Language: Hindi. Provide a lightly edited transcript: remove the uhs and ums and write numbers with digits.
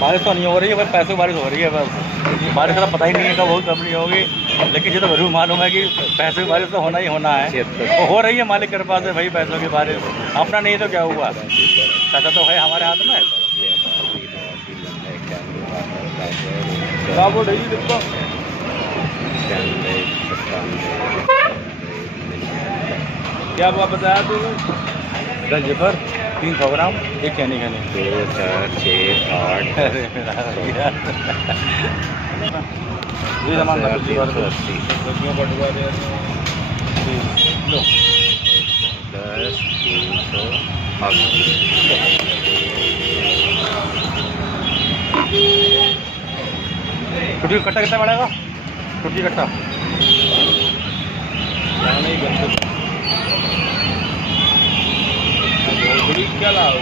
बारिश तो नहीं हो रही है, बस पैसे की बारिश हो रही है बस। बारिश का तो पता ही नहीं है कब होगी कब नहीं होगी, लेकिन ये तो जरूर मालूम है कि पैसे की बारिश तो होना ही होना है। तो हो रही है, मालिक के पास है भाई पैसों की बारिश। अपना नहीं तो क्या हुआ, पैसा तो है हमारे हाथ में। बाबू ढेली डिब्बा क्या आप बताया तो 10 जेफर 300 ग्राम, एक कहने खाने 2 4 6 8 अरे ये सामान का 380 क्यों बटवा दे लो 10 380 छुट्टी कट्टा कितना पड़ेगा? छुट्टी कट्टा नहीं गंदे क्या लाओ।